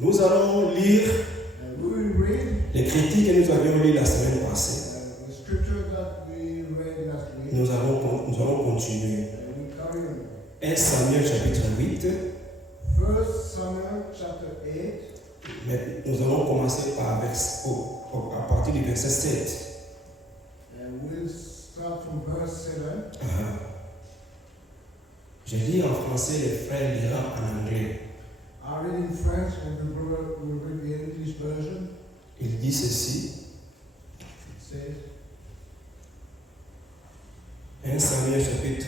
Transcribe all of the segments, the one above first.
Nous allons lire we will read les critiques que nous avions lues la semaine passée. the scripture that we read last week. Nous allons continuer. We carry on. 1 Samuel chapitre 8. 1 Samuel chapter 8. Mais nous allons commencer à partir du verset 7. And we'll start from verse 7. Je lis en français, les frères liront en anglais. I read in French and the brother will read the English version. Il dit ceci. It says, 1 Samuel chapitre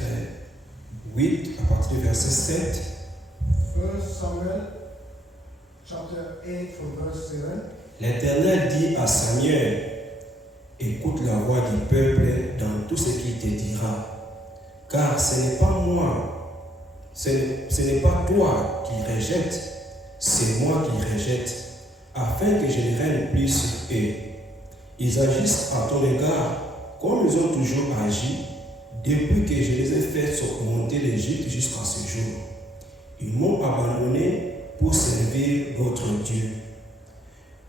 8, à partir du verset 7. 1 Samuel chapter 8 from verse 7. L'Éternel dit à Samuel, écoute la voix du peuple dans tout ce qu'il te dira, car ce n'est pas moi, ce n'est pas toi qui rejettes, c'est moi qui rejette, afin que je ne règne plus sur eux. Ils agissent à ton égard comme ils ont toujours agi depuis que je les ai fait monter l'Égypte jusqu'à ce jour. Ils m'ont abandonné pour servir votre Dieu.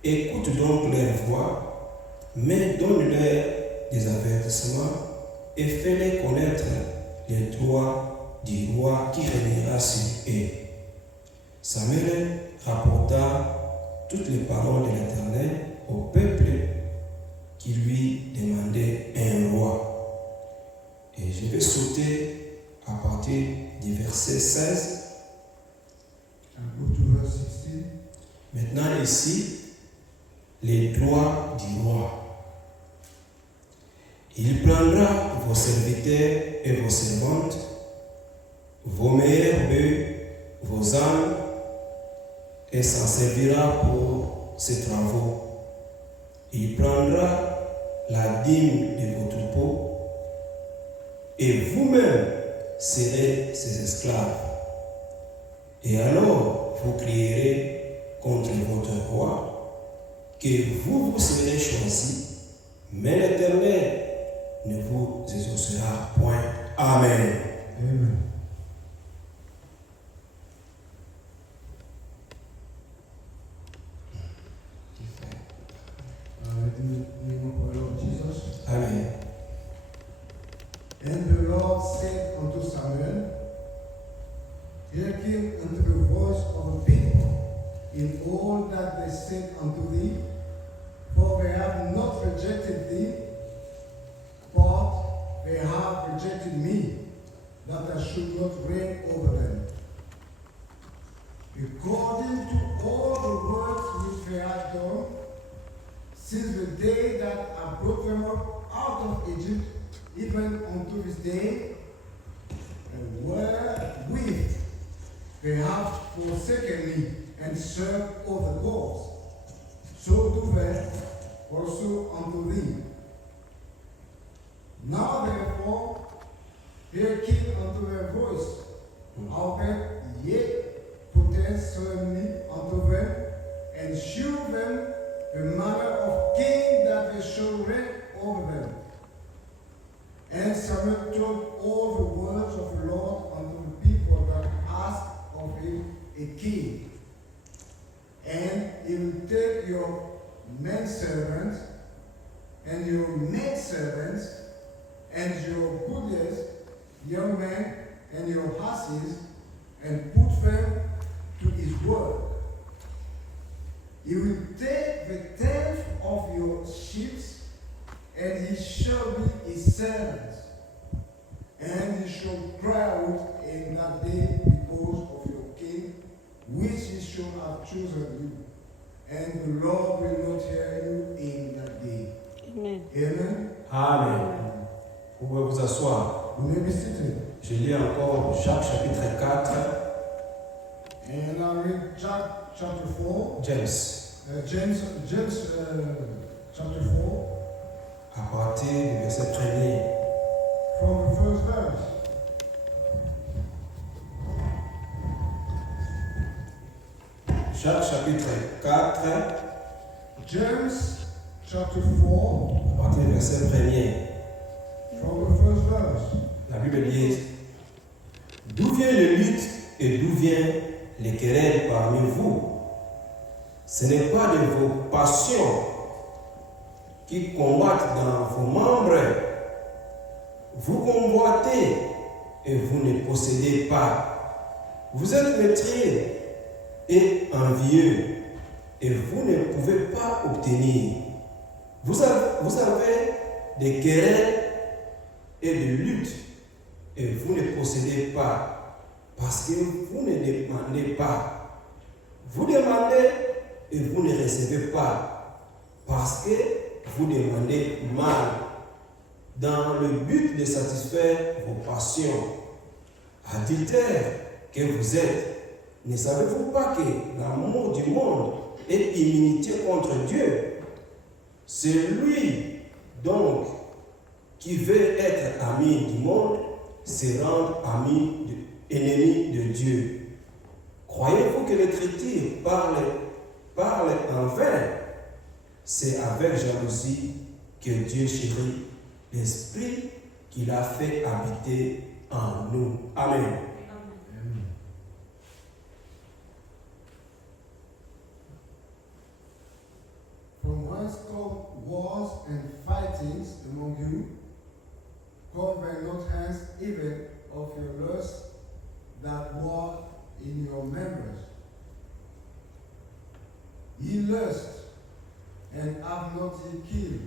Écoute donc leur voix, mais donne-leur des avertissements et fais-les connaître les droits du roi qui régnera sur eux. Samuel rapporta toutes les paroles de l'Éternel au peuple qui lui demandait un roi. Et je vais sauter à partir du verset 16. And go to verse 16. Maintenant ici, les droits du roi. Il prendra vos serviteurs et vos servantes, vos meilleurs bœufs, vos ânes, et s'en servira pour ses travaux. Il prendra la dîme de vos troupeaux, et vous-même serez ses esclaves. Et alors vous crierez contre votre roi, que vous serez choisis, mais l'Éternel ne vous exaucera point. Amen. Amen. In the name of our Lord Jesus. Amen. And the Lord said unto Samuel, hearken unto the voice of the people in all that they said unto thee, for they have not rejected thee, but they have rejected me, that I should not reign over them. According to all the works which they had done, since the day that I brought them up out of Egypt, even unto this day, and wherewith they have forsaken me and served other gods, so do they also unto thee. Now therefore, hearken unto their voice, howbeit yet put solemnly unto them, and shew them the manner of king that they shall reign over them. And Samuel told all the words of the Lord unto the people that asked of him a king. And he will take your menservants and your maidservants and your goodliest young men and your asses and put them to his work. He will take the tenth of your sheep, and he shall be his servant. And he shall cry out in that day because of your king, which he shall have chosen you. And the Lord will not hear you in that day. Amen. Amen. Amen. Vous pouvez vous asseoir. You may be seated. Je lis encore Jacques chapitre 4, And I read chapter 4, James, James chapter 4, à partir du verset 1er. from the first verse. Jacques chapitre 4, James chapter 4, à partir du verset 1er. from the first verse. La Bible dit, d'où vient le lutte et d'où vient les querelles parmi vous? Ce n'est pas de vos passions qui combattent dans vos membres. Vous convoitez et vous ne possédez pas. Vous êtes meurtriers et envieux et vous ne pouvez pas obtenir. Vous avez des querelles et des luttes et vous ne possédez pas parce que vous ne demandez pas. Vous demandez et vous ne recevez pas parce que vous demandez mal dans le but de satisfaire vos passions. Adultères que vous êtes, ne savez-vous pas que l'amour du monde est inimitié contre Dieu? Celui donc qui veut être ami du monde se rend ennemi de Dieu. Croyez-vous que l'Écriture parle en vain? C'est avec jalousie que Dieu chérit l'Esprit qu'il a fait habiter en nous. Amen. From whence come wars and fightings among you? Cover not hands even of your lust that war in your members. Ye lust, and have not ye killed,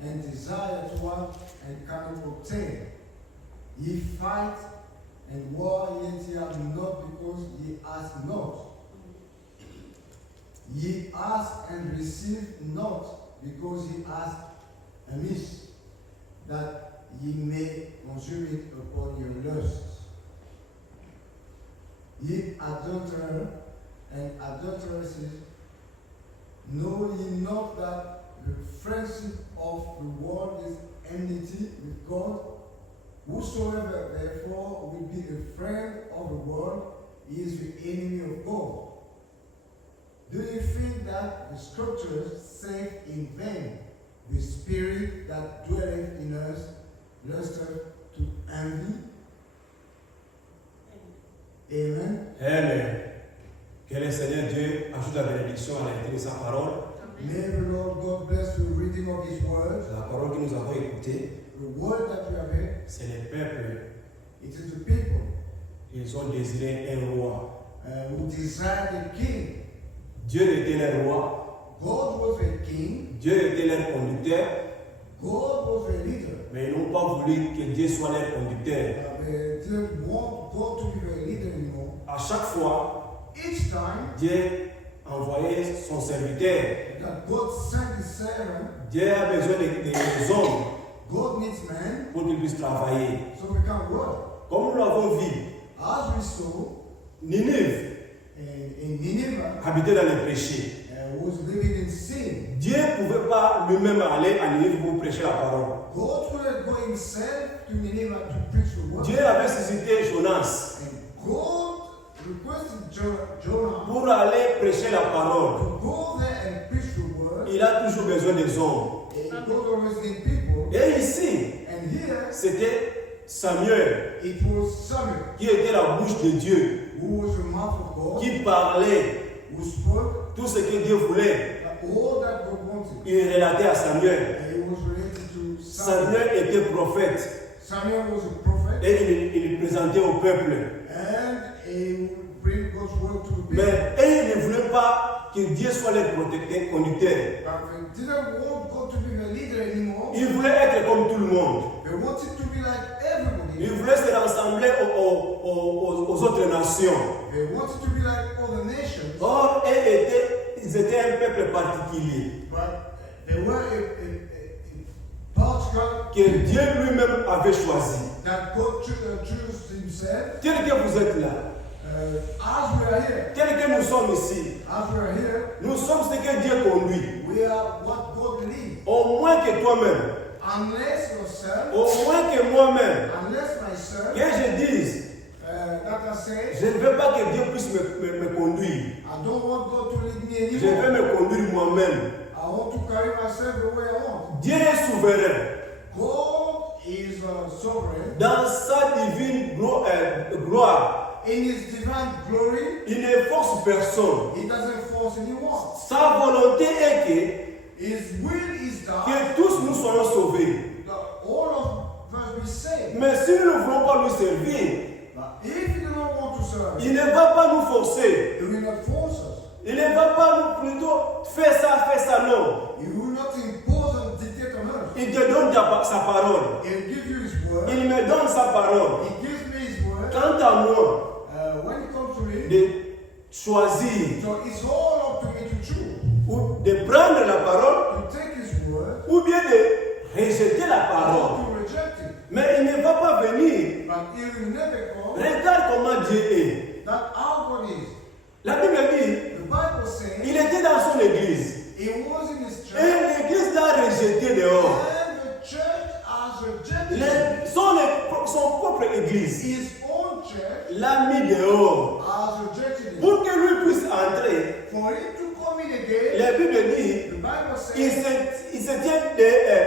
and desire to want, and cannot obtain. Ye fight and war, yet ye have not, because ye ask not. Ye ask and receive not, because ye ask amiss, that ye may consume it upon your lusts. Ye adulterers and adulteresses, know ye not that the friendship of the world is enmity with God? Whosoever therefore will be a friend of the world is the enemy of God. Do you think that the scriptures say in vain, the spirit that dwelleth in us lusteth to envy? Amen. Amen. Que le Seigneur Dieu ajoute la bénédiction à la lecture de sa parole. May the Lord God bless the reading of His word. La parole que nous avons écoutée, The word that we have heard, c'est les peuples. it is the people Ils ont désiré un roi. who desired a king. Dieu était leur roi. God was a king. Dieu était leur conducteur. God was a leader. Mais ils n'ont pas voulu que Dieu soit leur conducteur. They didn't want God to be their leader anymore. À chaque fois, Each time Dieu envoyait son serviteur. that God sent His servant, Dieu a besoin des hommes God needs men pour qu'ils puissent travailler. so we can work. Comme nous l'avons vu, As we saw Ninive in Nineveh, habitait dans le péché. was living in sin. Dieu ne pouvait pas lui-même aller à Ninive pour prêcher la parole. God couldn't go himself to Nineveh to preach the word. Dieu avait suscité Jonas And God requested Jonah pour aller prêcher la parole. to go there and preach the word. Il a toujours besoin des hommes. And God always need people. Et ici, And here c'était Samuel it was Samuel qui était la bouche de Dieu, who was the mouth of God, qui parlait who spoke tout ce que Dieu voulait. all that God wanted. Il relatait à Samuel. And it was related to Samuel. Samuel était prophète Samuel was a prophet, et il présentait au peuple. and he would bring God's word to the people. Mais ils ne voulaient pas que Dieu soit leur protecteur, conducteur. But they didn't want God to be the leader anymore. Ils voulaient être comme tout le monde. They wanted to be like everybody. Ils voulaient se rassembler aux autres nations. They wanted to be like other nations. Or, ils étaient un peuple particulier But they were a particular que Dieu lui-même avait choisi. that God chose himself. Tel que vous êtes là, As we are here, tel que nous sommes ici, as we are here, nous sommes ce que Dieu conduit. we are what God leads. Au moins que toi-même, Unless yourself, au moins que moi-même, unless myself, que je dise, that I say, je ne veux pas que Dieu puisse me conduire. I don't want God to lead me Je anymore. veux me conduire moi-même. I want to carry myself the way I want. Dieu est souverain. God is sovereign. Dans sa divine gloire, In His divine glory, il ne force personne. He doesn't force person he wants. Sa volonté est His will is that que tous nous soyons sauvés. all of us be saved. Mais si nous ne voulons pas lui servir, But if you do not want to serve, il ne va pas nous forcer. he will not force us. Il ne va pas nous plutôt faire ça, non. He will not impose and dictate on us. Il te donne sa parole. He'll give you his word. Il me donne sa parole. He gives me his word. Quant à moi, When it comes to me, de choisir so it's all up to me to choose. ou de prendre la parole To take his word ou bien de rejeter la or parole. to reject it. Mais il ne va pas venir. But he will never come. Regarde comment Dieu est. That our God is. La Bible dit, The Bible says il était dans son église. he was in his Et church. l'église l'a rejeté dehors. And the church has rejected him. Son propre église His own church l'a mis dehors. has rejected him. Pour que lui puisse entrer, For him to come in again, la Bible dit, the Bible il says se tient derrière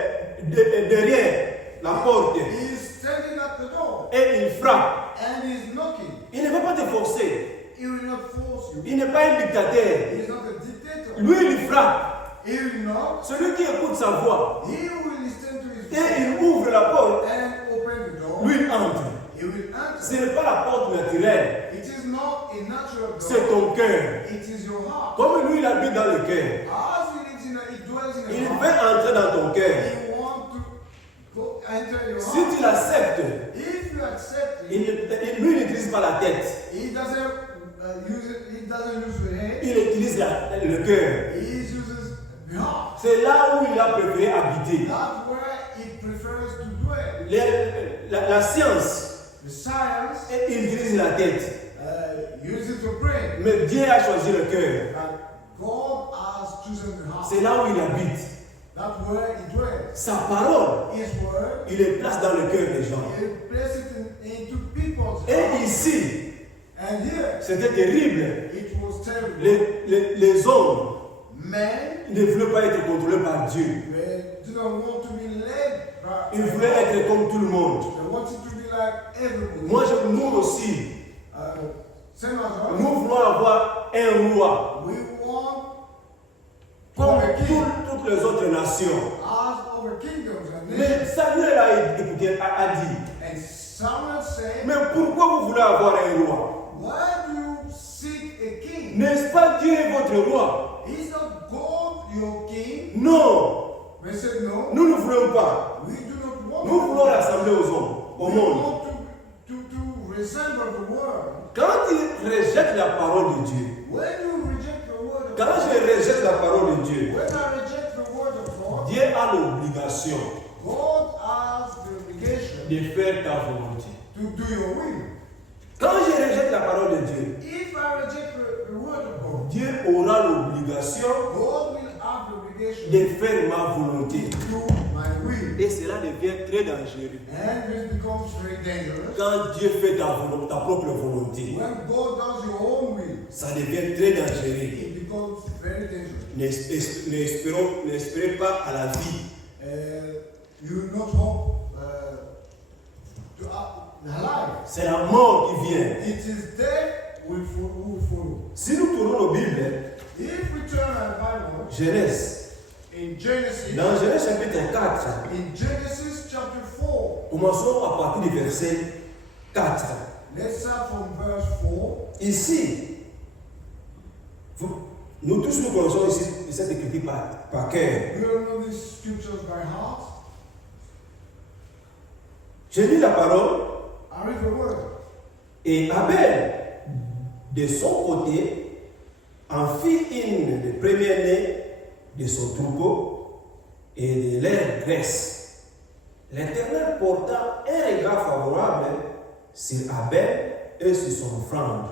la porte he is standing at the door et il frappe. and he is knocking. Il ne va pas te forcer. He will not force you. Il n'est pas un dictateur. He is not a dictator. Lui, il frappe. He will knock. Celui qui écoute sa voix He will listen to his et voice il ouvre la porte, and open the door. lui il entre. He will Ce enter. n'est pas la porte naturelle, It is not a natural c'est door. ton cœur. It is your heart. Comme lui, il habite dans le cœur. As he lives in it dwells in Il your veut heart. entrer dans ton cœur. He wants to go enter your Si heart. tu l'acceptes, If you accept it, lui, il n'utilise pas la tête. he doesn't use it. He doesn't use the head. Il utilise le cœur. He uses the heart. C'est là où il a préféré habiter. That's where he prefers to dwell. La science, The science il utilise la tête. uses the brain. Mais Dieu a choisi le cœur. But God has chosen the heart. C'est là où il habite. That's where he dwells. Sa parole, His word, il le place dans le cœur des gens. he places it into people's Et hearts. ici, And here, c'était terrible. it was terrible. Les hommes Men ne voulaient pas être contrôlés par Dieu. do not want to be led by. Ils voulaient être comme tout le monde. They wanted to be like everybody. Nous aussi, Same as us. nous voulons avoir un roi We want comme a king toutes les autres nations. as over kingdoms and Mais nations. Samuel a dit, And Samuel said, mais pourquoi vous voulez avoir un roi? why do you seek a king? N'est-ce pas Dieu votre roi? Is not God your king? Non, They said no. nous ne voulons pas. We do not want Nous voulons rassembler aux hommes, au we monde. want to resemble the world. Quand il rejette la parole de Dieu, When you reject the word of quand God, je rejette la parole de Dieu, when I reject the word of God, Dieu a l'obligation God has the obligation de faire ta volonté. to do your will. Quand je rejette la parole de Dieu, If I reject the word of God, Dieu aura l'obligation God will have the obligation de faire ma volonté. to do my will. Et cela devient très dangereux. And this becomes very dangerous. Quand Dieu fait ta propre volonté, When God does your own will, ça devient très dangereux. it becomes very dangerous. N'espérez pas à la vie. You will not hope to life. C'est la mort qui vient. It is death will follow. Si nous tournons nos Bibles, If we turn our Bible Genèse, in Genesis, dans Genèse chapitre 4, in Genesis chapter 4, commençons à partir du verset 4. let's start from verse 4. Ici, nous tous nous connaissons ici cette écriture par cœur. We all know these scriptures by heart. Je lis la parole I read the word. et Abel, de son côté, en fit une des premières-nées de son troupeau et de leur graisse. L'Éternel porta un regard favorable sur Abel et sur son offrande.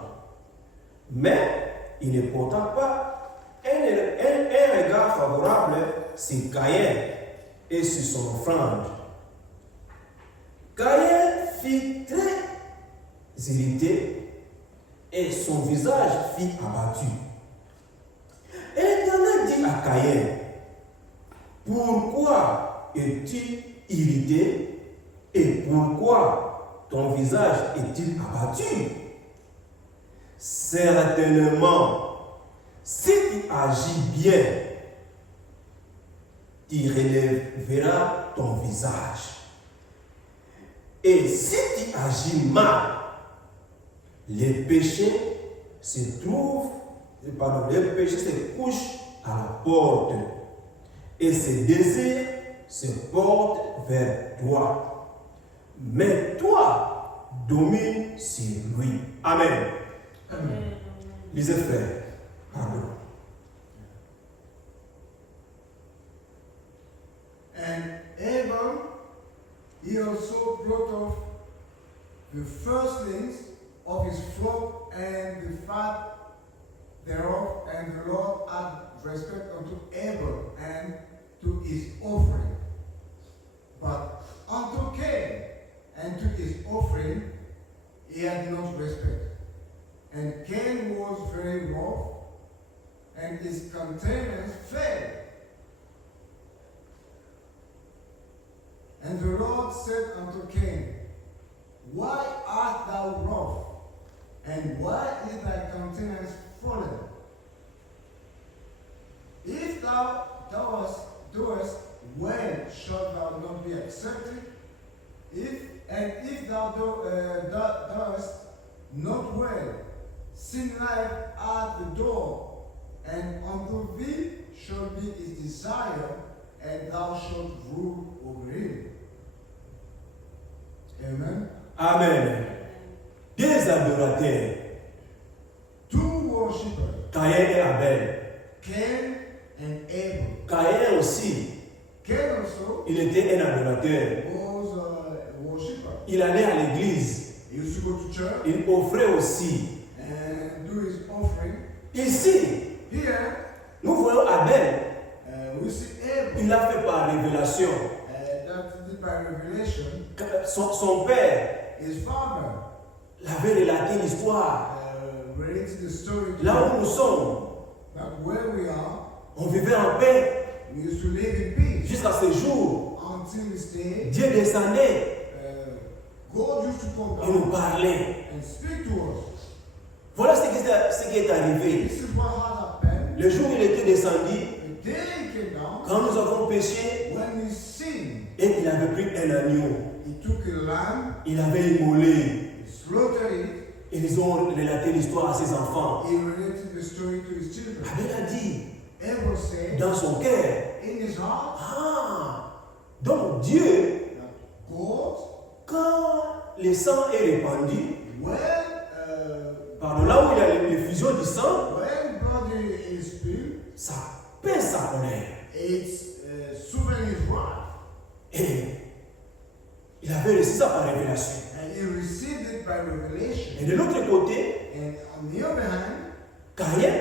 Mais il ne porta pas un regard favorable sur Caïn et sur son offrande. Caïn fut très irrité et son visage fut abattu. Et l'Éternel dit à Caïn, pourquoi es-tu irrité et pourquoi ton visage est-il abattu? Certainement, si tu tu agis bien, tu relèveras ton visage. Et si tu agis mal, les péchés se couchent à la porte. Et ses désirs se portent vers toi. Mais toi, domine sur lui. Amen. Amen. Lisez frère. Pardon. And Abel, he also brought off the firstlings of his flock and the fat thereof, and the Lord had respect unto Abel and to his offering. But unto Cain and to his offering he had not respect. And Cain was very wroth, and his countenance fell. And the Lord said unto Cain, Why art thou wroth? And why is thy countenance fallen? If thou doest well, shalt thou not be accepted? If thou doest not well, sin lieth at the door, and unto thee shall be his desire, and thou shalt rule over him. Amen. Amen. Des adorateurs, Two worshippers, Caïn et Abel. Cain and Abel. Caïn aussi, Cain also il était un adorateur. was a worshipper. Il allait à l'église. He used to go to church Il offrait aussi. and do his offering. Ici, Here, nous voyons Abel. we see Abel. Il a fait par révélation. That did by revelation. Son père His father l'avait relaté l'histoire. related the story to Là him où nous sommes, that where we are, on vivait en paix. we used to live in peace Jusqu'à ce jour, until this day. Dieu descendait God used to come et nous down parlait. and speak to us. Voilà ce qui est arrivé. This is what had happened. Le jour où il était descendu, The day he came down, quand nous avons péché, when we sinned, et il avait pris un agneau, he took a lamb, il avait immolé. he slaughtered it, Et ils ont relaté l'histoire à ses enfants. he related the story to his children. Abel a dit, Abel said dans son cœur, in his heart ah, donc Dieu, that God, quand le sang est répandu, when pardon, là où il y a l'effusion du sang, when blood is spilled, ça pèse sa colère. it's sovereign his wrath, Et il avait reçu ça par révélation. and he received it by revelation. Et de l'autre côté, And on the other hand, Caïn,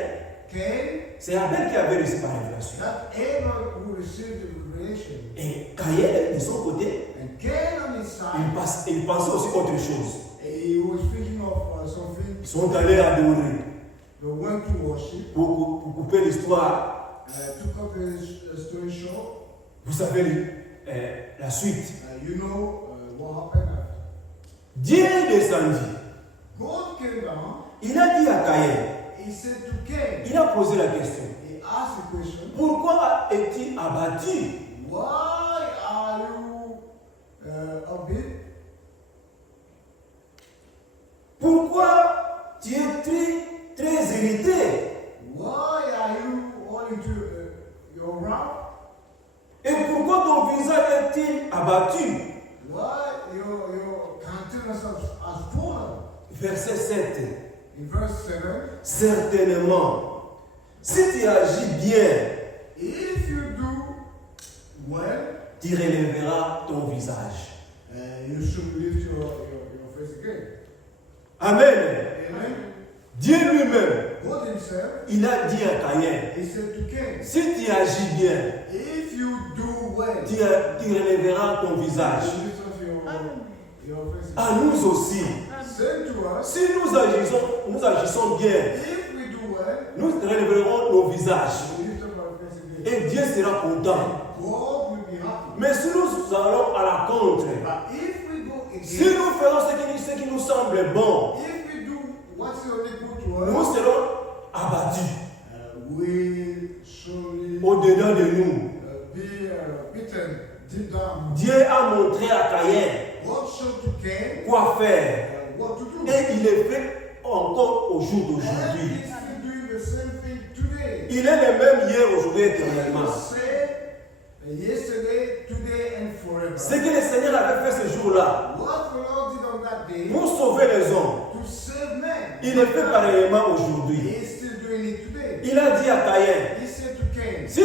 Cain, c'est Abel qui avait reçu par révélation. that Abel who received the revelation, Et Caïn, de son côté, and Cain on his side, il pensait aussi autre chose. he was thinking of something. Ils sont allés adorer They went to worship. pour couper l'histoire. To cut the story short, Vous savez la suite. you know what happened after. Dieu descendit. God came down. Il a dit à Caïn, He said to Cain, il a posé la question. he asked the question, Pourquoi es-tu abattu? why are you a bit? Pourquoi tu es très irrité? Why are you all into your wrath? Et pourquoi ton visage est-il abattu? Why your countenance has fallen? Verset 7. In verse 7, Certainement, si tu agis bien, if you do well, tu relèveras ton visage. you should lift your face again. Amen. Amen. Dieu lui-même, God himself, il a dit à Caïn, he said to Cain, si tu agis bien, if you do well, tu relèveras ton visage. you lift up your face À again. nous aussi. Say to us, Si nous agissons bien, if we do well, nous relèverons nos visages. we lift up our face again. Et Dieu sera content. God will be happy. Mais si nous allons à la contre, But if we go si again, nous faisons ce qui nous semble bon, if we do what's only good to nous us, serons abattus. we surely au-dedans de nous. be written deep down. Dieu a montré à Caïn God showed to Cain quoi faire. what to do. Et il le fait encore au jour And d'aujourd'hui. he's still doing the same thing today. Il est le même hier, aujourd'hui, He éternellement. was same yesterday, today, and forever. Ce que le Seigneur avait fait ce jour-là What the Lord did on that day pour sauver les hommes, to save men, il le fait pareillement He aujourd'hui. is still doing it today. Il a dit à Caïn, He said to Cain, si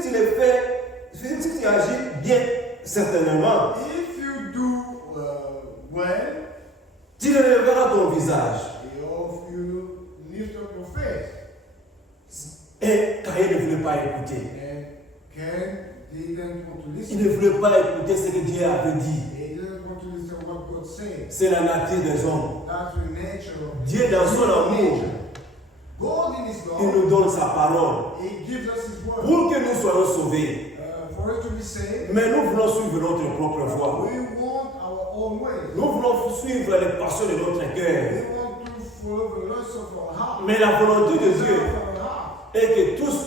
tu le fais, si tu agis bien, certainement, if you do well, tu relèveras ton visage. if you lift up your face. Et Caïn ne voulait pas écouter. And Cain didn't want to Il listen. ne voulait pas écouter ce que Dieu avait dit. He didn't want to listen to what God said. C'est la nature des hommes. That's the nature of Dieu, dans son amour, God in His il love, nous donne sa parole He gives us His word pour que nous soyons sauvés. for us to be saved. Mais nous voulons suivre notre propre voie. We want our own way. Nous voulons suivre les passions de notre We cœur. want to follow the lust of our heart. Mais la volonté de Desire Dieu of our heart. est que tous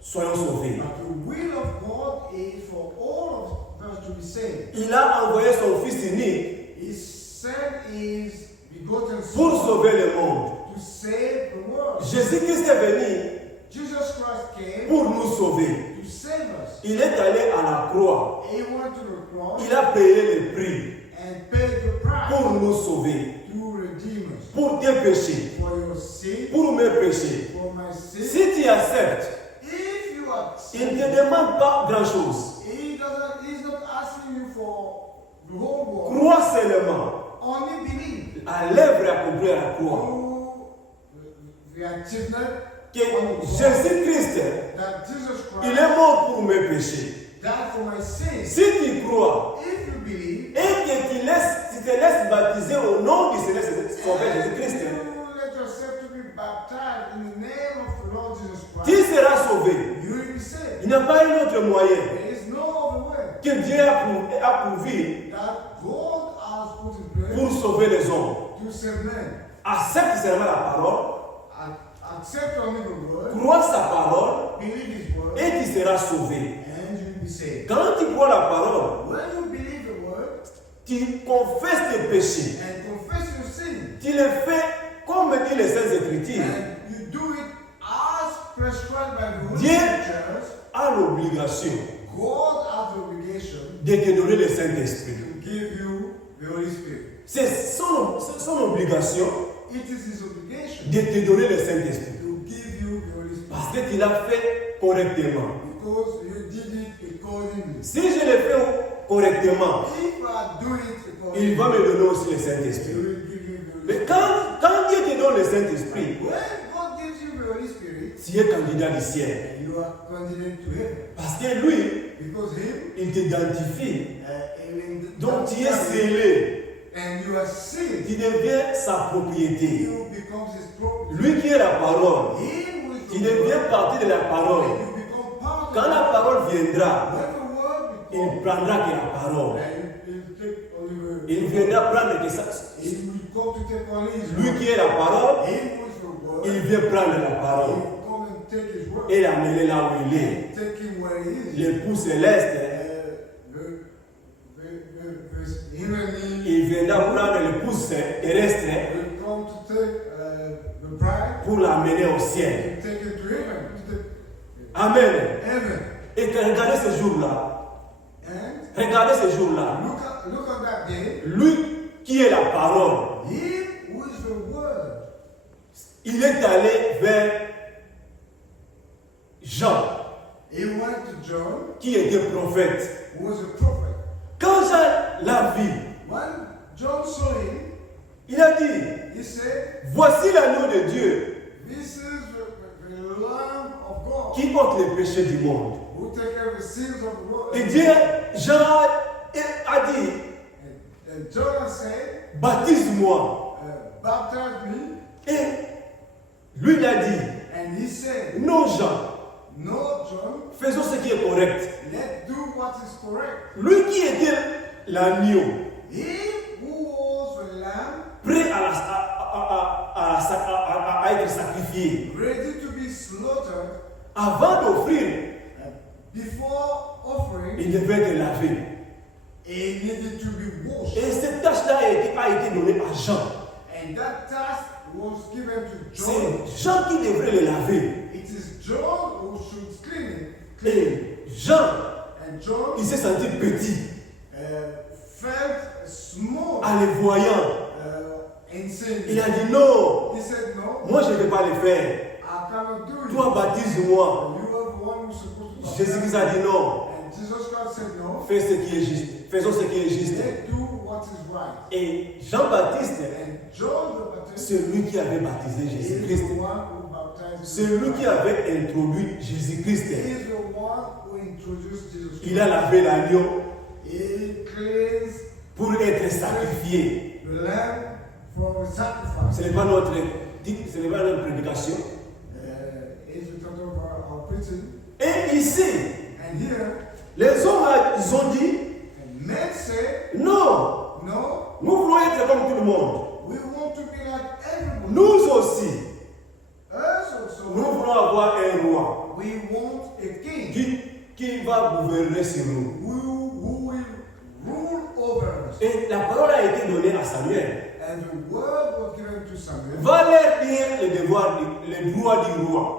soyons sauvés. But the will of God is for all of us to be saved. Il a envoyé son Fils unique He sent His begotten pour Son sauver le monde. to save the world. Jésus-Christ est venu Jesus Christ came pour nous sauver. to save us. Il est allé à la croix. He went to the cross Il a payé le prix and paid the price pour nous sauver. to redeem us. Pour tes péchés. For your sin, Pour mes péchés. for my sin. Si tu acceptes, If you accept, il ne te demande pas grand-chose. He's not asking you for the whole world. Crois seulement Only believe à l'œuvre accomplie à la croix. through the achievement Que Jésus-Christ, that Jesus il Christ est mort pour mes péchés. died for my sins. Si tu crois If you believe, et que tu te laisses baptiser au nom du Seigneur Sauveur and Jésus-Christ, you let yourself to be baptized in the name of the Lord Jesus tu Christ, seras sauvé. you will be saved. Il n'y a pas un autre moyen There is no other way que Dieu a prouvé that God has put in place pour sauver les hommes. to save men. Accepte seulement la parole, Accept only the word, crois sa parole believe His word, et tu seras sauvé. and you will be saved. Quand tu crois la parole, When you believe the word tu confesses tes péchés. and confess your sin, Tu le fais comme dit les Saintes Écritures. and you do it as prescribed by the Holy Dieu Scriptures, a l'obligation God has the obligation de te donner le Saint-Esprit. to give you the Holy Spirit. C'est son obligation It is His obligation de te donner le Saint-Esprit. to give you the Holy Spirit Parce que tu l'as fait correctement. because you did it accordingly. Si je le fais correctement, If I do it il accordingly, va me donner aussi le He Saint-Esprit. will give you the Holy Mais Spirit. quand Dieu te donne le Saint-Esprit, When God gives you the Holy Spirit, tu es candidat du ciel. you are candidate to heaven Parce que lui, because Him. il t'identifie. And Donc tu es scellé. and you are sealed. Tu deviens sa propriété. You becomes His property. Lui qui est la parole, Him with tu the deviens word, partie de la parole. and you become part of Quand la it. parole viendra, When the word il becomes, prendra que la parole. and He'll take only the Il viendra prendre que ça. He will come to take only His Lui word. qui est la parole, Him with the word. il vient prendre la He parole will come and take His word. et l'amener là où il est. Take Him where He is. L'époux céleste, The heavenly il viendra prendre l'épouse terrestre will come to take the bride pour l'amener au ciel. and take it to heaven. To the Amen. heaven. Et regardez ce jour-là. And Regardez ce jour-là. look at that day. Lui qui est la parole, Him who is the word. il est allé vers Jean, He went to John, qui était prophète. who was a prophet. Quand Jean l'a vu, When John saw him, il a dit, he said, voici l'agneau de Dieu "This is the Lamb of God qui ôte les péchés du monde. who take away the sins of the world." Et Dieu, Jean a dit, And John said, baptise-moi. "Baptize me." Et lui il a dit, And he said, non Jean, "No, John, faisons ce qui est correct. let's do what is correct." Lui qui était l'agneau, He who was the Lamb prêt à à être sacrifié. ready to be slaughtered, Avant d'offrir, before offering, il devait être lavé. it needed to be washed. Et cette tâche-là a été donnée à Jean. And that task was given to John. C'est Jean qui devrait le laver. It is John who should clean it. Et Jean, And John il s'est senti petit felt small en le voyant. and said, Il a dit non, he said, no, moi je ne vais pas le faire. I cannot do it. Toi baptise-moi. You are the one who's supposed to Jésus-Christ a dit non. And Jesus Christ said no. Fais ce qui est juste. Faisons ce qui est juste. Let's do what is right. Et Jean-Baptiste, And John the Baptist c'est lui qui avait baptisé is Jésus-Christ. the one who baptized. C'est lui qui avait introduit Jésus-Christ. He is the one who introduced Jesus Christ. Il a lavé l'agneau He cleansed pour être sacrifié. the lamb for the sacrifice. Ce n'est pas notre prédication. Is the title of our preaching. Et ici, And here, les hommes ils ont dit and men say, non, no, nous voulons être comme tout le monde. we want to be like everybody. Nous aussi, Us also, nous voulons avoir un roi we want a king qui va gouverner sur nous. who will rule over us. Et la parole a été donnée à Samuel. And the word was given to Samuel. Va leur dire les droits du roi.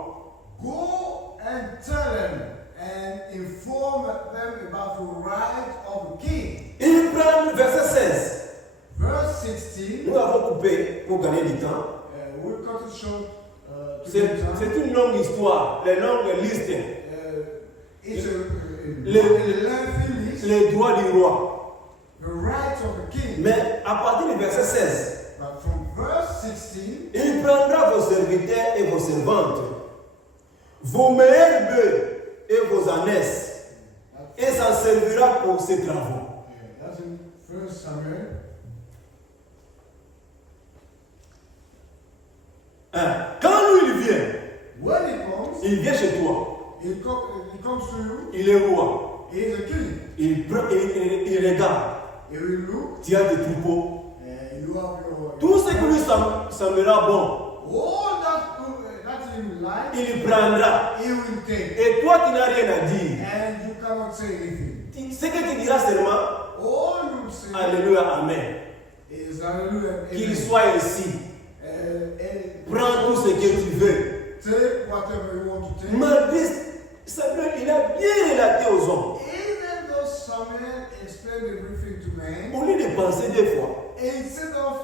Go and tell them and inform them about the right of the king. Il prend le verset 16. Verse 16, Nous avons coupé pour gagner du temps. we'll cut it short. C'est une longue histoire, les longues listes, It's a Les- lengthy list. les droits du roi. The rights of the king. Mais à partir du verset 16, But from verse 16, il prendra vos serviteurs et vos servantes, vos meilleurs bœufs et vos ânesses, et s'en servira pour ses travaux. that's in 1 Samuel. Quand lui il vient, When he comes, il vient chez toi, he comes to you. il est roi, He is a king. il regarde, He will look. tu as des troupeaux, You have your. tout ce qui lui semblera bon, All that you like, il prendra. he will take. Et toi qui n'as rien à dire, And you cannot say anything. ce que tu diras seulement, All you say Alléluia, Amen. is hallelujah. Qu'il Amen. soit ici. Prends tout ce que tu veux. Take whatever you want to take. Malgré Samuel, il a bien relaté aux hommes. Even though Samuel explained everything to man, Au lieu de penser des fois, instead of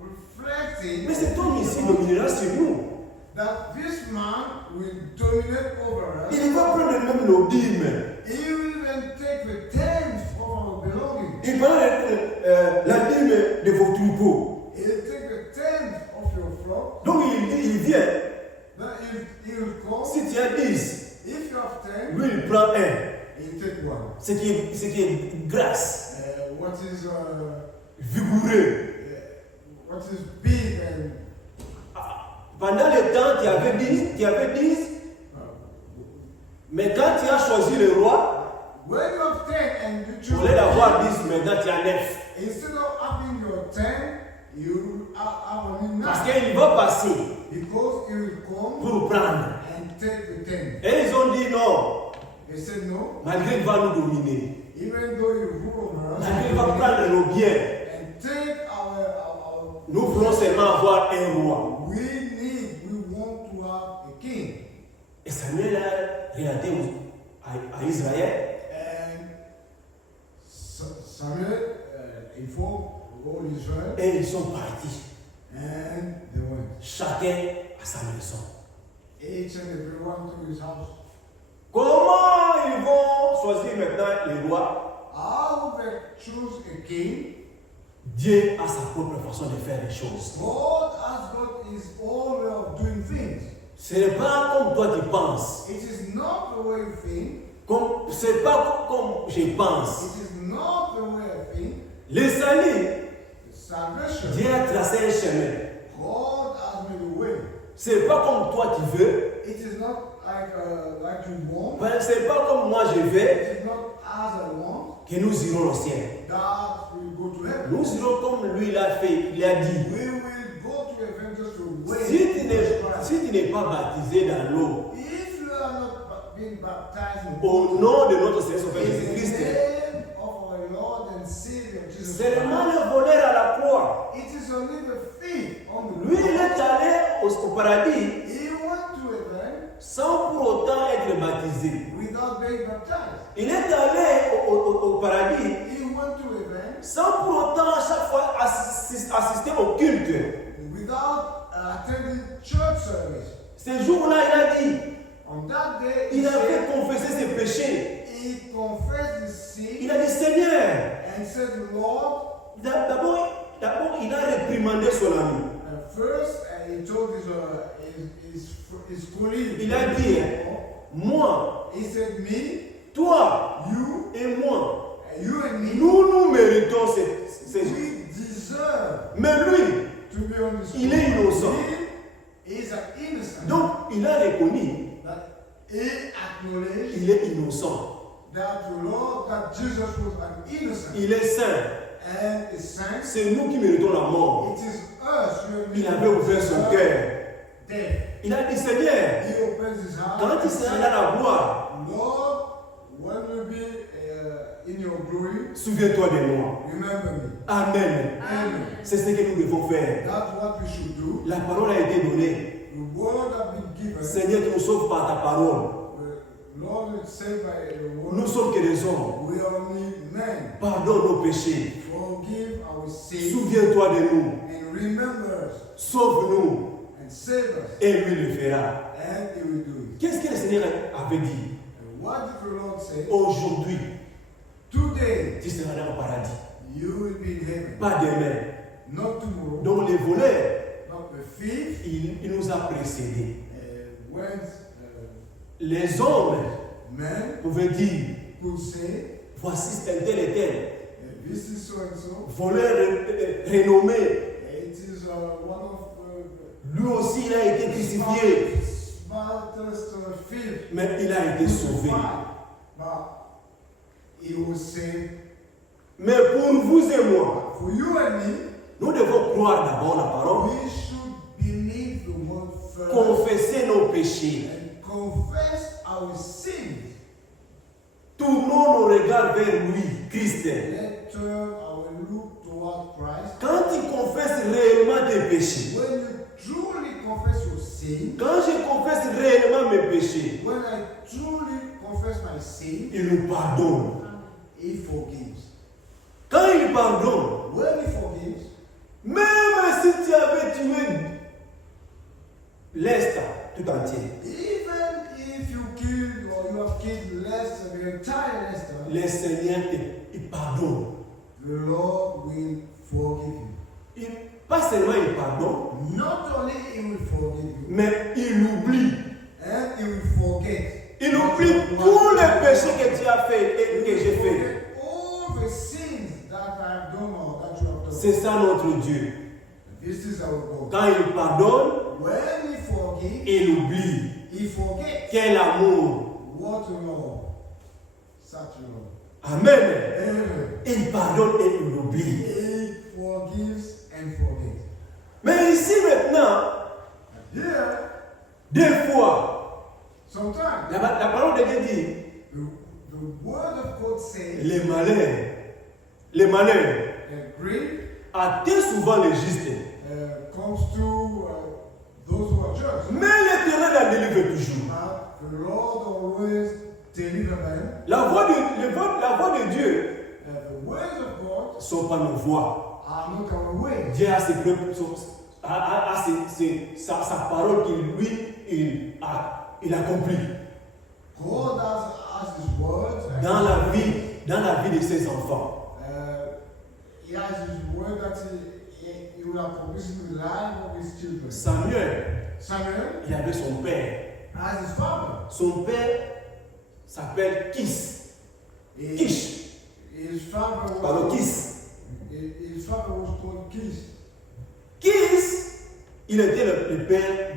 reflecting mais cet homme ici dominera sur nous. that this man will dominate over us, Il va prendre même nos dîmes. he will even take the tenth of our belongings. Il prend la dîme de vos troupeaux. He'll take the tenth of your flock. Donc il vient. Then he'll come. Si tu as 10, If you have 10, lui il prend un. he'll take one. Ce qui est grâce, What is vigoureux. what is big and Pendant le temps, tu avais 10, mais quand tu as choisi le roi, when you have 10 and you au choose lieu d'avoir 10, maintenant tu as 9. instead of having your 10, you have only 9 Parce qu'il va passer because he will come pour prendre. and take the 10. Et ils ont dit non, They said no, malgré qu'il va nous dominer, even though you rule over us malgré qu'il va prendre nos biens, and take our nous voulons seulement avoir un roi. we want to have a king. Et Samuel a relaté à Israël. And Samuel informed all Israel, Et ils sont partis, and they went. chacun à sa maison. Each and everyone to his house. Comment ils vont choisir maintenant le roi? How they choose a king? Dieu a sa propre façon de faire les choses. God has got his own way of doing things. Ce n'est pas comme toi tu penses. It is not the way you think. Ce n'est pas comme je pense. It is not the way I think. Le salut, Salvation. Dieu a tracé un chemin. God has made a way. Ce n'est pas comme toi tu veux. It is not like you want. Ce n'est pas comme moi je veux It is not as I want que nous irons au ciel. that we go to heaven. Nous irons comme lui l'a fait. Il a dit. We will go to heaven just the way. Si tu n'es pas baptisé dans l'eau, If you are not being baptized in au water, nom de notre Seigneur in Jésus-Christ, the name of our Lord and Savior Jesus seulement Christ, le voleur à la croix. it is only the thief on the Lui, il est cross. allé au paradis He went to heaven sans pour autant être baptisé. without being baptized. Il est allé au paradis He went to heaven sans pour autant à chaque fois assister au culte. without attending church service. Ce jour-là, il a dit, On that day, il avait confessé ses péchés. he confessed his Il sin a dit, Seigneur, and said, Lord, d'abord, il a réprimandé son ami. first he told his colleague, Il a dit, moi, he said, me, toi you, et moi, you and me, nous méritons ces jours. we deserve Mais lui, to be on this il est innocent. He is an innocent. Donc, il a reconnu, That he acknowledged il est innocent. that the Lord, that Jesus was an innocent Il est saint. and a saint. C'est nous qui méritons la mort. It is us who have Il avait ouvert son cœur. death. Il a dit, Seigneur, He opens his heart. quand tu and seras says, dans la gloire, Lord, when you be in your glory, souviens-toi de moi. remember me. Amen. Amen. C'est ce que nous devons faire. That's what we should do. La parole a été donnée. The word has been given. Seigneur, tu nous sauves par ta parole. The Lord is saved by the word. Nous sommes que des hommes. We are only men. Pardonne nos péchés. Forgive our sins Souviens-toi de nous. and remember us Sauve-nous. and save us. Et lui le fera. And he will do it. Qu'est-ce que le Seigneur avait dit? And what did the Lord say? Aujourd'hui, Today tu seras dans le paradis. you will be in heaven. Pas demain. Not tomorrow. Donc les voleurs, Not the thief. il nous a précédés. When Les hommes men pouvaient dire, could say, voici tel et tel. this is so and so. Voleur renommé. It is one of Lui aussi, il a été crucifié. smartest thief. Mais il a été sauvé. But he was saved. Mais pour vous et moi, For you and me, nous devons croire d'abord la parole, we should believe the word first confesser nos péchés. and confess our sins. Tournons nos regards vers lui, Christ. Let's turn our look toward Christ. Quand tu confesses réellement tes péchés, When you truly confess your sin, quand je confesse réellement mes péchés, when I truly confess my sin, il nous pardonne. he forgives. Quand il pardonne, When he forgives, même si tu avais tué l'Est tout entier, even if you killed or you have killed less than the entire Leicester, le Seigneur il pardonne. the Lord will forgive you. Pas seulement il pardonne, Not only he will forgive you, mais il oublie. and he will forget. Il oublie tous les péchés que tu as fait et que j'ai fait. Forget all the sins that I have done or that you have done. C'est ça notre Dieu. This is our God. Quand il pardonne, When he forgives, il oublie. he forgets. Quel amour. What a Lord. Such a Lord. Amen. Amen. Il pardonne et il oublie. He forgives and forgets. Mais ici maintenant, Here, des fois, sometimes la parole de Dieu dit, the word of God says les malheurs that greed atteignent souvent les justes. comes to those who are just. Mais l'Éternel la délivre toujours. But the Lord always delivers them. La voix de Dieu The ways of God ne sont pas nos voix. are not our ways. Dieu a ses peuples, sa parole qu'il lui, il accomplit God has His word. dans la vie de ses enfants. He has His word that He will accomplish in the life of His children. Samuel Il avait son père. has his father. Son père s'appelle Kish. His father was Pardon, called, Kish. his father was called Kish. Kish, il était le père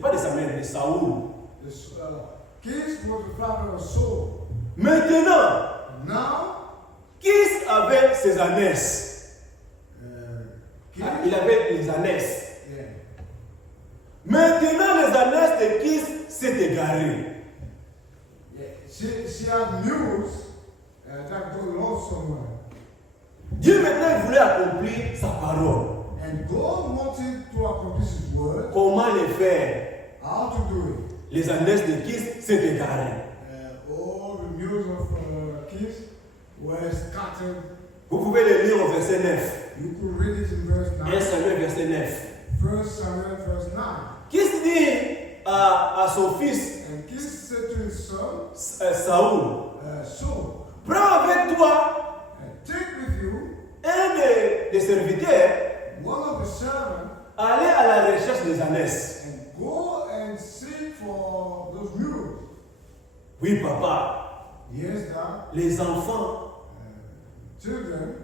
pas de Samuel, de Saoul. Kish was the father of Saul. Maintenant, Now, Kish avait ses ânesses. il avait les ânesses. Yeah. Maintenant, les ânesses de Kis s'est égaré. Yeah. She had mules that go lost somewhere. Dieu maintenant il voulait accomplir sa parole. And God wanted to accomplish His word. Comment le faire? How to do it? Les ânesses de Kis s'est égaré. All the mules of Kis were scattered. Vous pouvez le lire au verset 9. You could read it in verse 9. 1 Samuel verset 9. 1 Samuel verse 9. Kis dit à son fils And Kis said to his son, Saoul, Saul, prends avec toi take with you un des serviteurs, one of the servants allez à la recherche des ânesses. and go and seek for those mules. Oui, papa, Yes, Dad. les enfants, Children,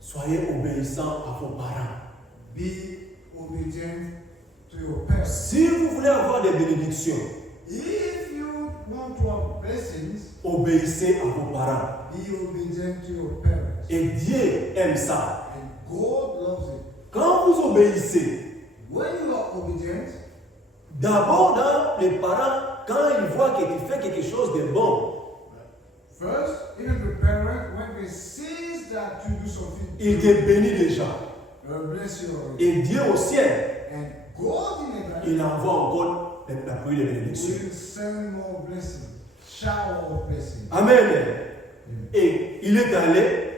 soyez obéissants à vos parents. be obedient to your parents. Si vous voulez avoir des bénédictions, If you want to have blessings, obéissez à vos parents. be obedient to your parents. Et Dieu aime ça. And God loves it. Quand vous obéissez, When you are obedient, d'abord dans les parents, quand ils voient que tu fais quelque chose de bon, first, even the parent, when they see that you do something, ils te bénissent déjà. bless you already. Et Dieu au ciel, And God in heaven il envoie encore la pluie de bénédiction. will send more blessings, shower of blessings. Amen. Et il est allé,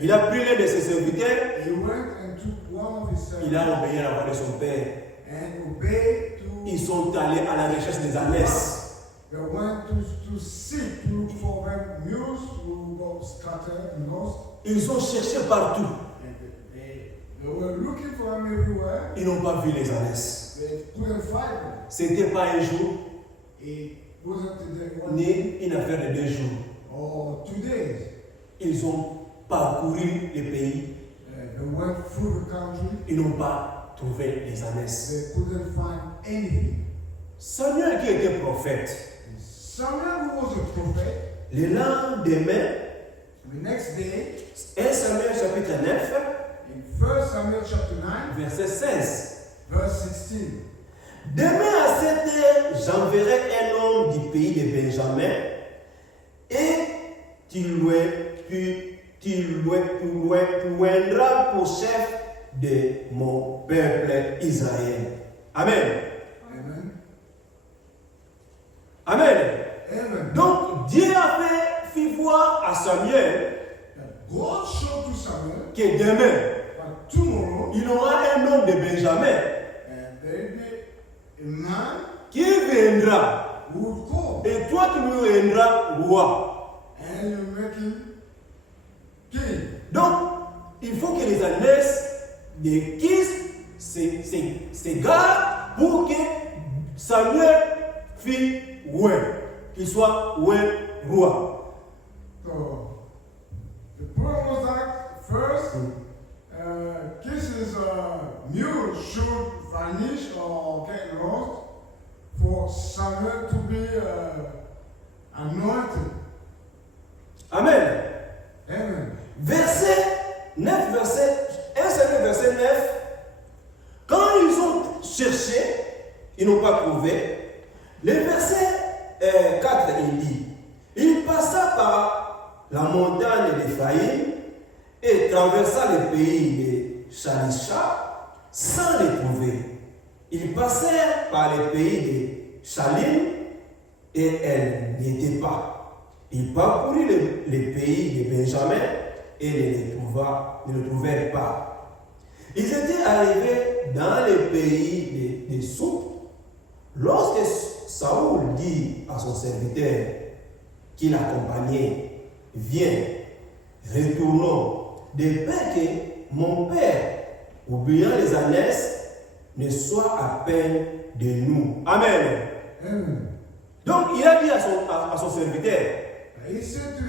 il a pris l'un de ses serviteurs, He went and took one of his servants il a obéi à la voix de son père. and obeyed to. Ils sont allés à la recherche des ânesses. They went to seek, to look for them mules who got scattered and lost. Ils ont cherché partout. And they were looking for them everywhere. Ils n'ont pas vu les ânesses. They couldn't find them. C'était pas un jour, It wasn't today, one ni une affaire de 2 jours. or 2 days. Ils ont parcouru le pays. They went through the country. Ils n'ont pas trouvé les ânesses. They couldn't find anything. Samuel qui était prophète, Samuel, who was a prophet, le lendemain, the next day, 1 Samuel chapitre 9, in 1 Samuel chapter 9, verset 16. verse 16, Demain à cette heure, j'enverrai un homme du pays de Benjamin et tu l'oindras pour chef de mon peuple Israël. Amen. Amen. Amen. Amen. Donc Dieu a fait voir à Samuel God showed to Samuel que demain, that tomorrow il aura un homme de Benjamin there will be a man qui viendra who would come et toi tu me rendras roi. and you make him king. Donc, il faut que les ânesses de Kis s'égarent pour que Samuel fût roi, qu'il soit roi. So the problem was that first, Kis's mule should vanish or get lost for Samuel to be anointed. Amen. Amen. Verset 9, verset 1 Samuel verset 9. Quand ils ont cherché, ils n'ont pas trouvé. Le verset 4, il dit, il passa par la montagne d'Éphraïm et traversa le pays de Shalisha sans les trouver. Ils passèrent par le pays de Shalim et elle n'y était pas. Il parcourut le pays de Benjamin et ne le trouvèrent pas. Ils étaient arrivés dans le pays de Souk. Lorsque Saoul dit à son serviteur qui l'accompagnait, viens, retournons, de peur que mon père, oubliant les ânesses, ne soit à peine de nous. Amen. Amen. Donc il a dit à son serviteur, He said to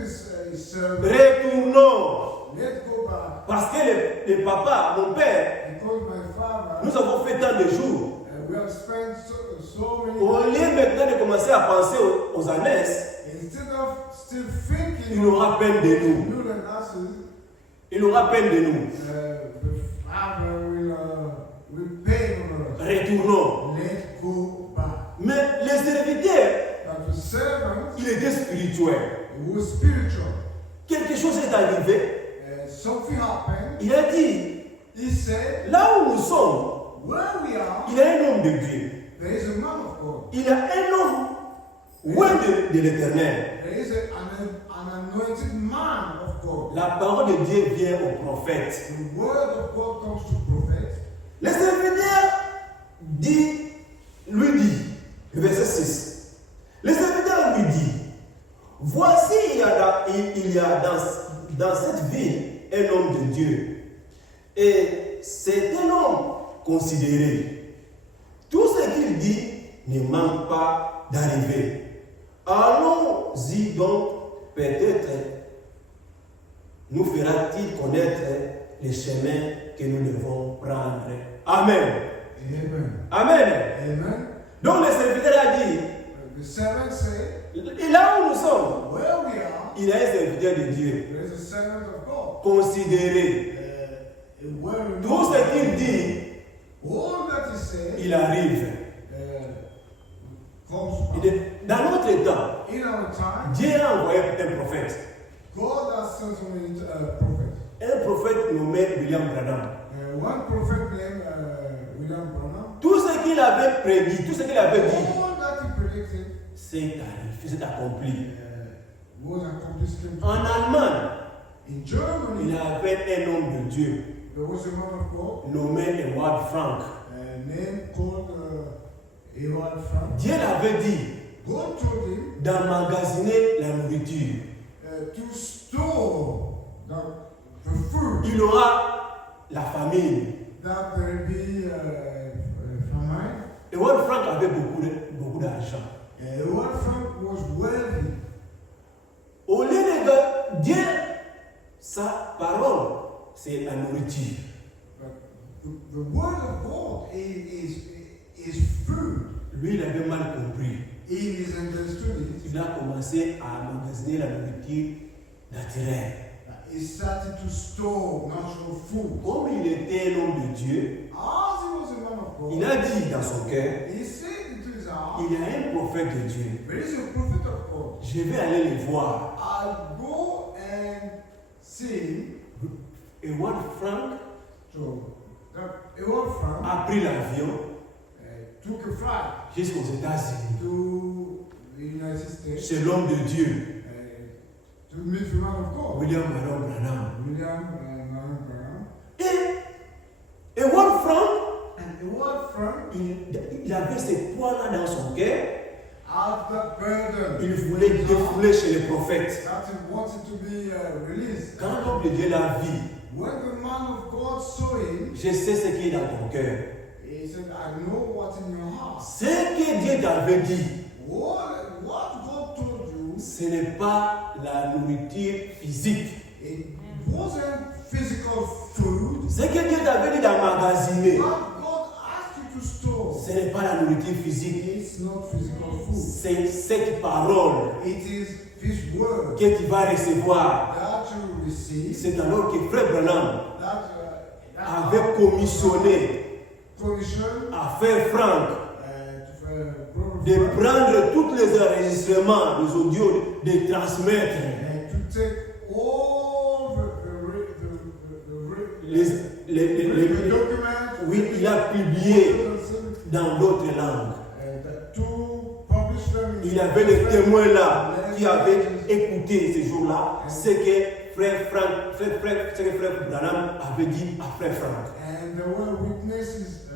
his servant, retournons. let's go back Parce que le papa, mon père, because my father, nous avons fait tant de jours. we have spent so many Au lieu maintenant de commencer à penser aux ânesses, instead of still il thinking aura peine de nous. mule and asses, Il aura peine de nous. The Father will pay on us. Retournons. Let's go back. Mais les serviteurs, But the servant, il était spirituel. he was spiritual. Quelque chose est arrivé. Something happened. Il a dit, He said, là où nous sommes, where we are, il y a un homme de Dieu. there is a man of God. Il y a un homme loin de l'éternel. There is an anointed man of God. La parole de Dieu vient au prophète. The word of God comes to prophet. Le serviteur lui dit, le verset 6, le serviteur lui dit, voici il y a dans cette ville un homme de Dieu. Et c'est un homme considéré. Tout ce qu'il dit ne manque pas d'arriver. Allons-y donc, peut-être nous fera-t-il connaître les chemins que nous devons prendre. Amen. Amen. Amen. Amen. Donc le serviteur a dit, The servant said, et là où nous sommes, where we are, il y a un serviteur de Dieu, there is a servant of God. considéré. Tout ce qu'il dit, all that he said, il arrive. comes Dans notre temps, in our time. Dieu a envoyé un prophète. God has sent so many prophets. Un prophète nommé William Branham. One prophet named William Branham. Tout ce qu'il avait prédit, tout ce qu'il avait dit, All that he predicted c'est arrivé, c'est accompli. was accomplished. En Allemagne, In il Germany, y avait un homme de Dieu there was a man of God nommé Edward Frank. named called Ewald Frank. Dieu l'avait dit God told him d'emmagasiner la nourriture. to store the food, Il aura la famine. that there be famine. Edward Frank avait beaucoup d'argent. Ewald Frank was wealthy. Au lieu de Dieu, sa parole, c'est la nourriture. But the word of God is food. Lui, il avait mal compris. He misunderstood it. Il a commencé à emmagasiner la nourriture naturelle. He started to store natural food. Comme il était un homme de Dieu, As he was a man of God, il a dit dans son cœur, he said into his heart, il y a un prophète de Dieu. there is a prophet of God. Je vais aller le voir. I'll go and see. Edward Frank So, Ewald Frank a pris l'avion took a flight jusqu'aux États-Unis. to the United States C'est l'homme de Dieu, to meet the man of God, William Marion Branham. William Branham. Et Edward Frank, And Ewald Frank il avait ce poids-là dans son cœur. had that burden. Il voulait défouler chez les prophètes. That he wanted to be released. Quand l'homme de Dieu l'a vu, When the man of God saw him, je sais ce qui est dans ton cœur. he said, I know what's in your heart. Ce que Dieu t'avait dit, What God told you, ce n'est pas la nourriture physique. it wasn't physical food. Ce que Dieu t'avait dit d'emmagasiner, What God asked you to store, ce n'est pas la nourriture physique. it's not physical food. C'est cette parole It is His word que tu vas recevoir. that you receive. C'est alors que Frère Branham That avait commissionné commission à Frère Frank de to prendre tous les enregistrements, les audios, de transmettre take all les documents. oui, il a publié dans d'autres langues. To publish them. Il y avait des témoins là qui avaient écouté ces jours-là ce que Frère Branham avait dit à Frère Frank. And there were witnesses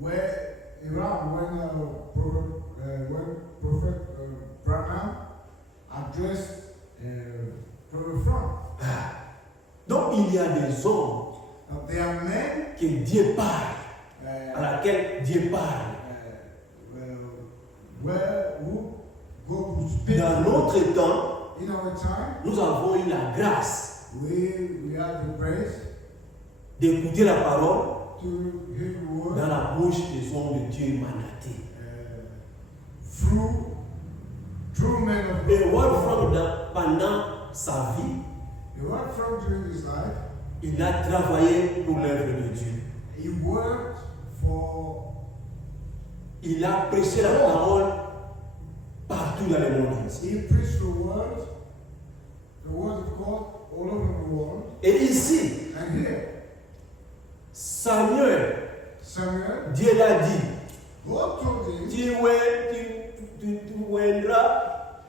where around when Prophet Branham addressed Prophet Frank. Donc il y a des hommes There are men que Dieu parle, à laquelle Dieu parle. who God will speak. Dans notre temps, In our time, nous avons eu la grâce we have the grace d'écouter la parole to hear the word dans la bouche des hommes de Dieu mandatés. through men of Et Edward God. Frank, pendant sa vie, He worked from during his life. Il a travaillé pour l'œuvre de Dieu. He worked for. Il a prêché la parole partout dans le monde entier. He preached the word of God all over the world. Et ici, And here, Samuel, Samuel, Dieu l'a dit, God told him, tu oindras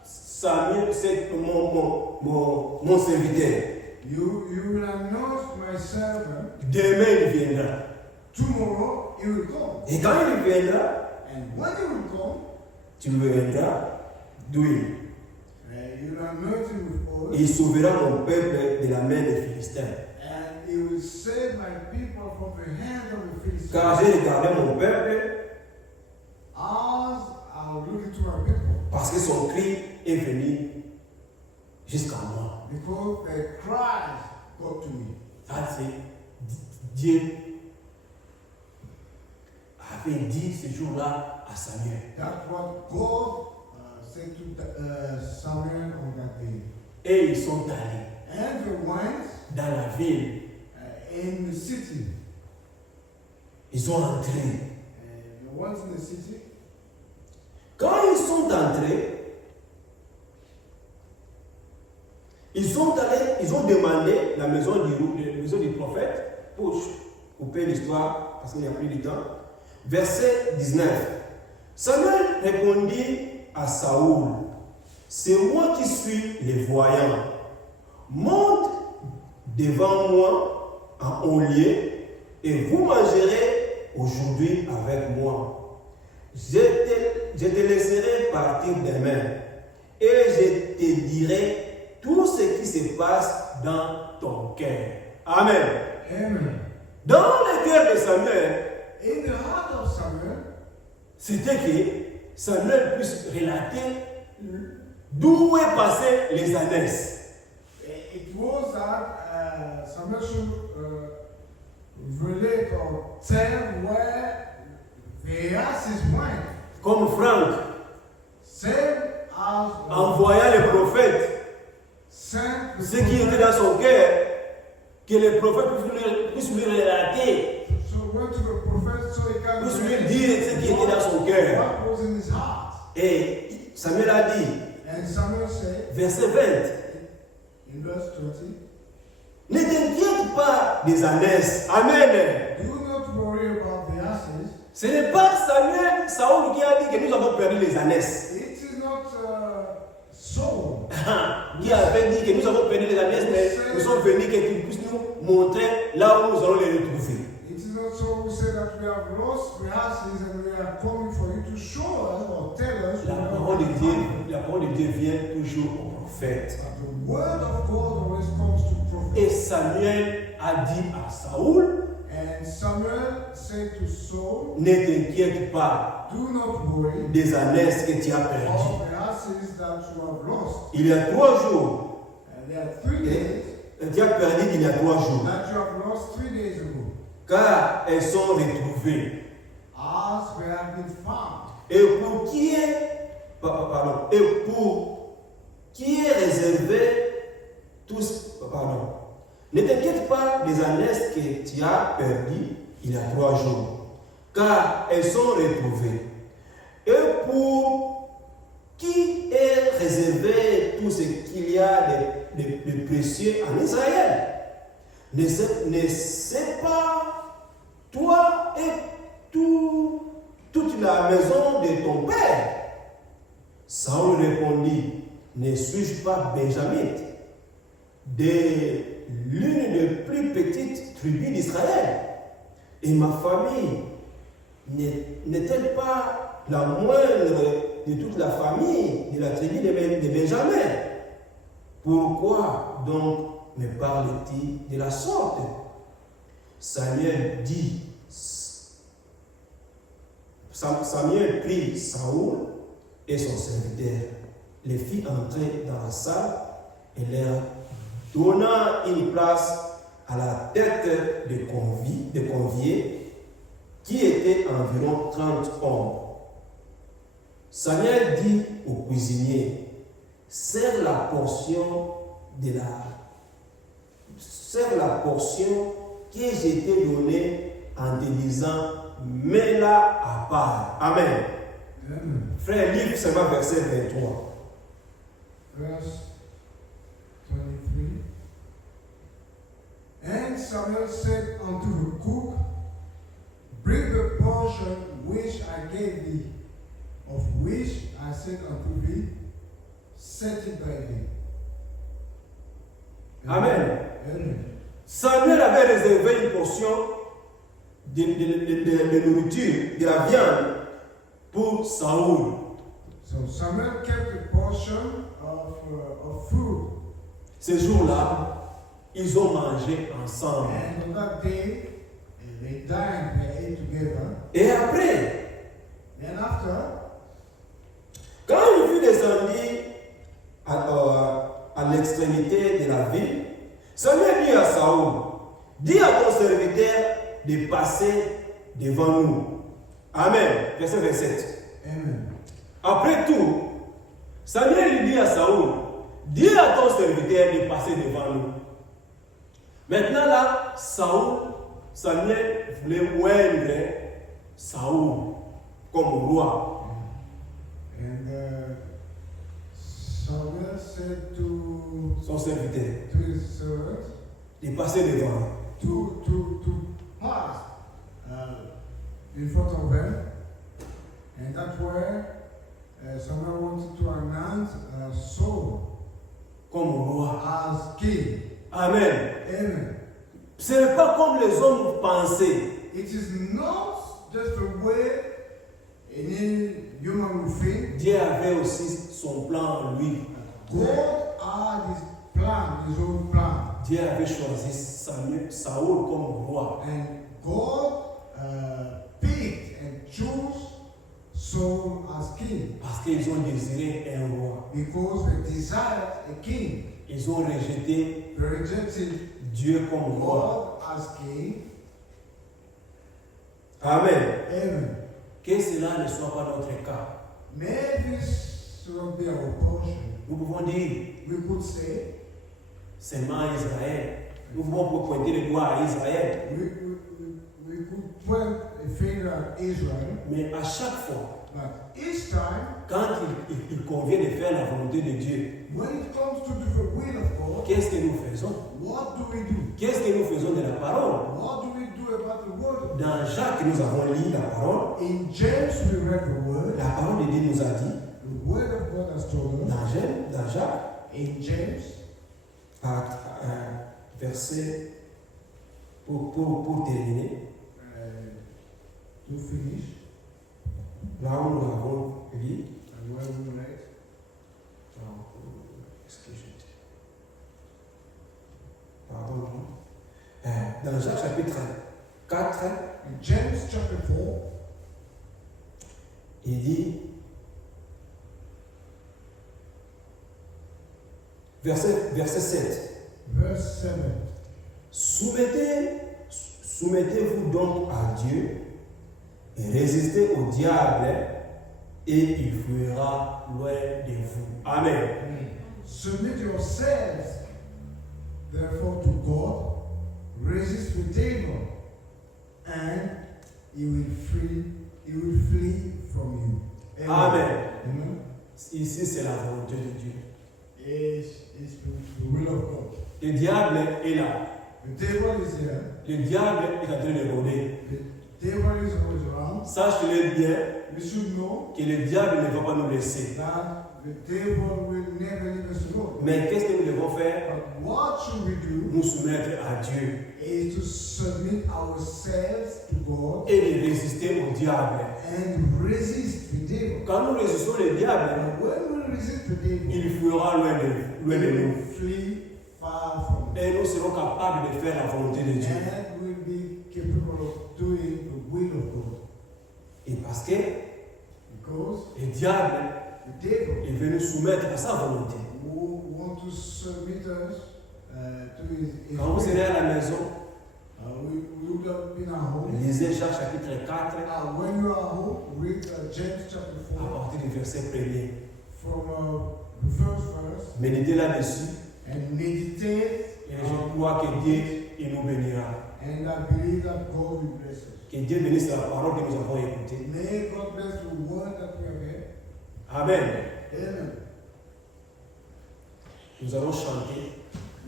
Samuel, c'est mon serviteur. you will anoint my servant. Demain il viendra. Tomorrow he will come. Et quand il viendra, And when he will come, tu le rendras d'huile. you will anoint him with oil. Il sauvera mon peuple de la main des Philistins. And he will save my people from the hand of the Philistines. Car j'ai regardé mon peuple As I look into my people, parce que son cri est venu jusqu'à moi. because their cries got to me. Ça, c'est Dieu avait dit ce jour-là à Samuel. That's what God said to Samuel on that day. Et ils sont allés And they went dans la ville. in the city. Ils ont entré. They went in the city. Quand ils sont entrés, ils ont demandé la maison du prophète pour couper l'histoire parce qu'il n'y a plus de temps. Verset 19. Samuel répondit à Saoul, c'est moi qui suis le voyant. Monte devant moi en haut lieu et vous mangerez aujourd'hui avec moi. Je te laisserai partir demain et je te dirai tout ce qui se passe dans ton cœur. Amen. Amen. Dans le cœur de Samuel, In the heart of Samuel, c'était que Samuel puisse relater d'où est passé les années. it was that Samuel should relate or tell where the asses went. Comme Franck, Same as en voyant les prophètes, sent the ce qui était dans son cœur, que les prophètes puissent lui relater, So went to the prophet so he can puissent lui dire ce qui était dans son cœur. what was in his heart. Et Samuel a dit, And Samuel said verset 20, in verse 20, ne t'inquiète pas des ânesses. Amen. do not worry about the asses. Ce n'est pas Saoul qui a dit que nous avons perdu les ânesses. It is not Saul Qui avait dit que nous avons perdu les ânesses, mais nous sommes venus que tu puisses nous montrer là où nous allons les retrouver. It is not Saul who said that we have lost the asses and we are coming for you to show us or tell us. La parole de Dieu vient toujours au prophète. But the word of God always comes to prophet. Et Samuel a dit à Saoul, And Samuel said to Saul, ne t'inquiète pas do not worry des ânesses que tu as perdues. of the asses that you have lost. Il y a 3 jours, And there are 3 days tu as perdu il y a 3 jours, that you have lost 3 days ago, car elles sont retrouvées. as they have been found. Et pour qui est réservé tous, ne t'inquiète pas des ânesses que tu as perdues il y a 3 jours, car elles sont retrouvées. Et pour qui est réservé tout ce qu'il y a de précieux en Israël? Ne sais pas, toi et toute la maison de ton père? Saül répondit, ne suis-je pas benjamite, de l'une des plus petites tribus d'Israël? Et ma famille n'est-elle pas la moindre de toute la famille de la tribu de Benjamin? Pourquoi donc me parle-t-il de la sorte? Samuel prit Saoul et son serviteur, les fit entrer dans la salle et leur donna une place à la tête des conviés, qui étaient environ 30 hommes. Samuel dit au cuisinier, serre la portion de serre la portion que je t'ai donnée en te disant, mets-la à part. Amen. Amen. Frère, livre seulement verset 23. Verse 23. And Samuel said unto the cook, bring the portion which I gave thee, of which I said unto thee, set it by thee. Amen. Amen. Samuel avait réservé une portion de nourriture, de la viande, pour Saoul. So Samuel kept a portion of food. Ce jour-là, ils ont mangé ensemble. And on that day, they dined, they ate together. Et après, Then after, quand il fut descendu à l'extrémité de la ville, Samuel dit à Saoul, dis à ton serviteur de passer devant nous. Amen. Verset 27. Amen. Après tout, Samuel lui dit à Saoul, dis à ton serviteur de passer devant nous. Maintenant là, Samuel voulait oindre Saoul comme roi. And Samuel said to Son serviteur his servants de passer devant. to pass in front of them, and that's where Samuel wanted to announce Saul Comme roi. as king. Amen. Amen. Ce n'est pas comme les hommes pensaient. It is not just the way any human would think. Dieu avait aussi son plan en lui. God had his plan, his own plan. Dieu avait choisi Saoul comme roi. And God picked and chose Saul as king Parce qu'ils ont désiré un roi. because they desired a king. Ils ont rejeté They rejected Dieu comme roi. God as king. Amen. Amen. Que cela ne soit pas notre cas. May this not be our portion. Nous pouvons dire We could say, seulement Israël. Nous pouvons pointer le doigt à Israël. we could point a finger at Israel, Mais à chaque fois, but each time, quand il convient de faire la volonté de Dieu, when it comes to do the will of God, qu'est-ce que nous faisons? what do we do? Qu'est-ce que nous faisons de la parole? What do we do about the word of God? Dans Jacques, nous avons lu la parole. In James, we read the word. La parole de Dieu nous a dit, The word of God has told us. dans Jacques, In James, verset, pour terminer, to finish, là où nous avons lu, and where we read, qu'est-ce que je dis? Pardon. Dans Jacques chapitre 4, in James chapter 4, il dit, verset 7, verse 7. Soumettez-vous donc à Dieu et résistez au diable et il fuira loin de vous. Amen. Submit yourselves, therefore, to God. Resist the devil, and he will flee from you. Amen. Amen. Ici, c'est la volonté de Dieu. It's the will of God. Le diable est là. The devil is here. Le diable est en train de rôder. The devil is always around. Sache-le bien We should know que le diable ne va pas nous laisser. that the devil will never leave us alone. Mais qu'est-ce que nous devons faire? But what should we do Nous soumettre à Dieu is to submit ourselves to God et de résister au diable. and resist the devil. Quand nous résistons le diable, And when we resist the devil, il fuira loin de he nous. will flee far from us. Et nous serons capables de faire la volonté de Dieu. And we'll be capable of doing the will of God. Et parce que Because le diable the devil est venu soumettre à sa volonté. who want to submit us to his Quand vous serez à la maison, we would have been at home. lisez Jacques chapitre 4 When you are home, read James chapter à 4 partir du verset 1er. from the first verse Méditez là-dessus and meditate Et je crois que Dieu il nous bénira. And I believe that God will bless us. Que Dieu bénisse la parole que nous avons écoutée. May God bless the word that we have heard. Amen. Amen. Nous allons chanter.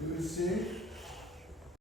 We will sing.